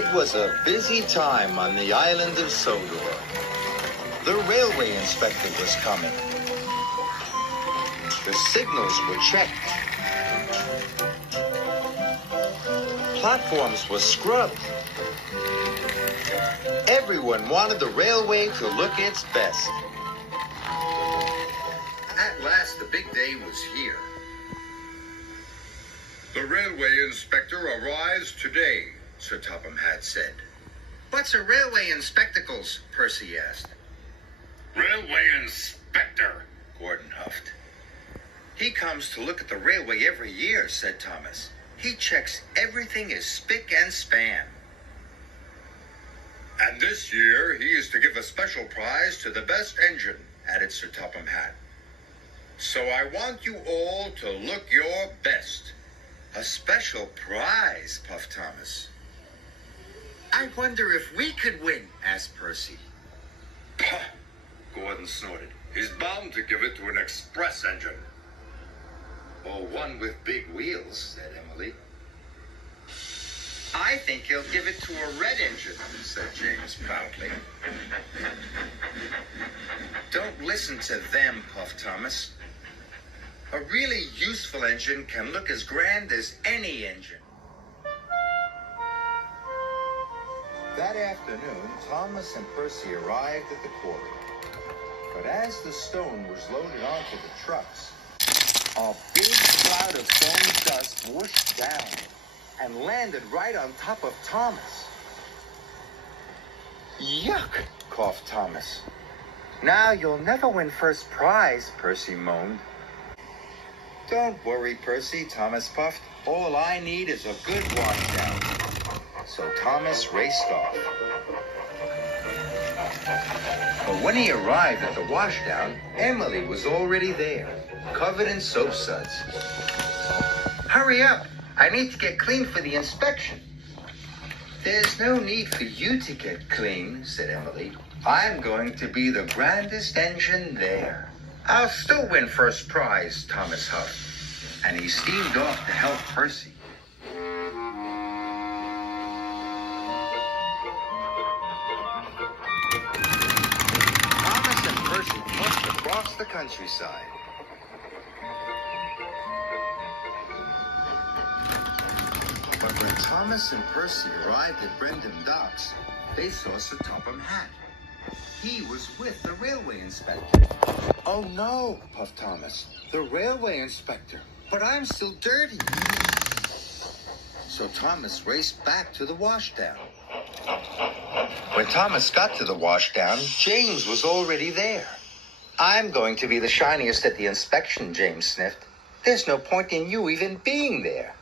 It was a busy time on the island of Sodor. The railway inspector was coming. The signals were checked. Platforms were scrubbed. Everyone wanted the railway to look its best. At last, the big day was here. The railway inspector arrives today, Sir Topham Hatt said. What's a railway in spectacles? Percy asked. Railway inspector, Gordon huffed. He comes to look at the railway every year, said Thomas. He checks everything is spick and span. And this year he is to give a special prize to the best engine, added Sir Topham Hatt. So I want you all to look your best. A special prize, puffed Thomas. I wonder if we could win, asked Percy. Puh, Gordon snorted. He's bound to give it to an express engine. Or one with big wheels, said Emily. I think he'll give it to a red engine, said James proudly. Don't listen to them, puffed Thomas. A really useful engine can look as grand as any engine. That afternoon, Thomas and Percy arrived at the quarry. But as the stone was loaded onto the trucks, a big cloud of stone dust whooshed down and landed right on top of Thomas. Yuck, coughed Thomas. Now you'll never win first prize, Percy moaned. Don't worry, Percy, Thomas puffed. All I need is a good washdown. So Thomas raced off. But when he arrived at the washdown, Emily was already there, covered in soap suds. Hurry up! I need to get clean for the inspection. There's no need for you to get clean, said Emily. I'm going to be the grandest engine there. I'll still win first prize, Thomas huffed, and he steamed off to help Percy. Thomas and Percy pushed across the countryside. But when Thomas and Percy arrived at Brendam Docks, they saw Sir Topham Hatt. He was with the railway inspector. Oh no, puffed Thomas. The railway inspector. But I'm still dirty. So Thomas raced back to the washdown. When Thomas got to the washdown, James was already there. I'm going to be the shiniest at the inspection, James sniffed. There's no point in you even being there.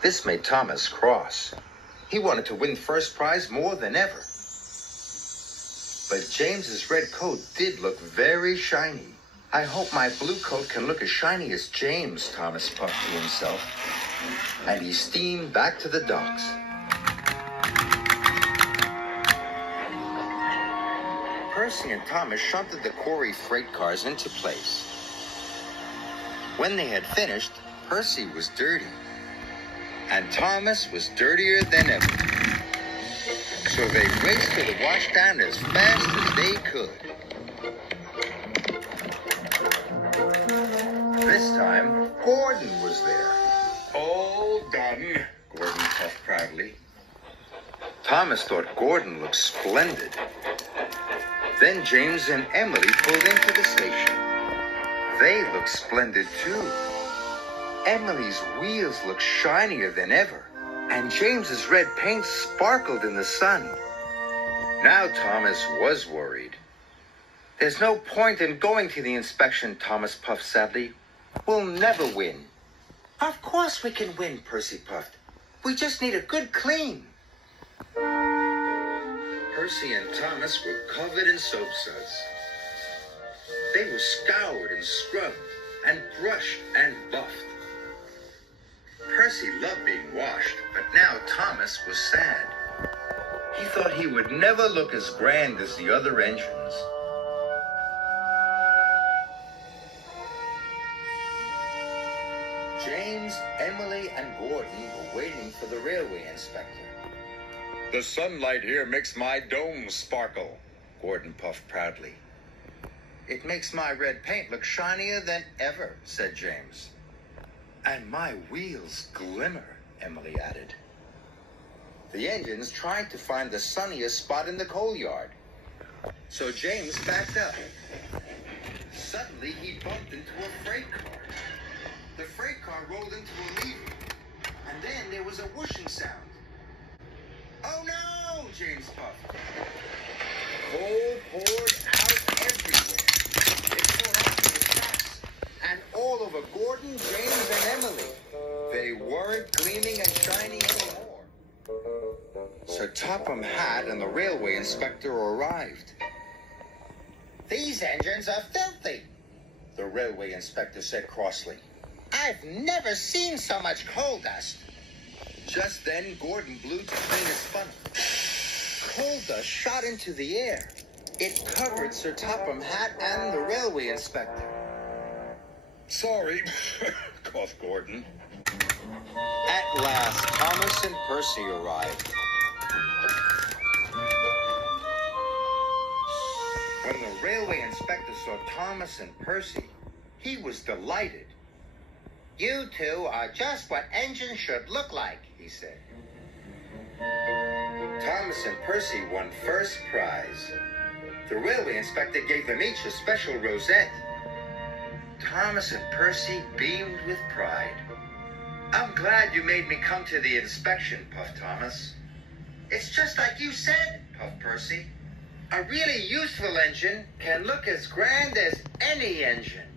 This made Thomas cross. He wanted to win first prize more than ever. But James's red coat did look very shiny. I hope my blue coat can look as shiny as James, Thomas puffed to himself. And he steamed back to the docks. Percy and Thomas shunted the quarry freight cars into place. When they had finished, Percy was dirty. And Thomas was dirtier than ever. So they raced to the washdown as fast as they could. This time, Gordon was there. All done, Gordon puffed proudly. Thomas thought Gordon looked splendid. Then James and Emily pulled into the station. They looked splendid too. Emily's wheels looked shinier than ever, and James's red paint sparkled in the sun. Now Thomas was worried. There's no point in going to the inspection, Thomas puffed sadly. We'll never win. Of course we can win, Percy puffed. We just need a good clean. Percy and Thomas were covered in soap suds. They were scoured and scrubbed and brushed and buffed. Percy loved being washed, but now Thomas was sad. He thought he would never look as grand as the other engines. James, Emily, and Gordon were waiting for the railway inspector. The sunlight here makes my dome sparkle, Gordon puffed proudly. It makes my red paint look shinier than ever, said James. And my wheels glimmer, Emily added. The engines tried to find the sunniest spot in the coal yard. So James backed up. Suddenly, he bumped into a freight car. The freight car rolled into a lever. And then there was a whooshing sound. Oh no, James puffed. Coal poured out everywhere. It poured out through the tracks and all over Gordon, James, and Emily. They weren't gleaming and shiny anymore. Sir Topham Hatt and the railway inspector arrived. These engines are filthy, the railway inspector said crossly. I've never seen so much coal dust. Just then, Gordon blew to clean his funnel. Coal dust shot into the air. It covered Sir Topham Hatt and the railway inspector. Sorry, coughed Gordon. At last, Thomas and Percy arrived. When the railway inspector saw Thomas and Percy, he was delighted. You two are just what engines should look like, he said. Thomas and Percy won first prize. The railway inspector gave them each a special rosette. Thomas and Percy beamed with pride. I'm glad you made me come to the inspection, puffed Thomas. It's just like you said, puffed Percy. A really useful engine can look as grand as any engine.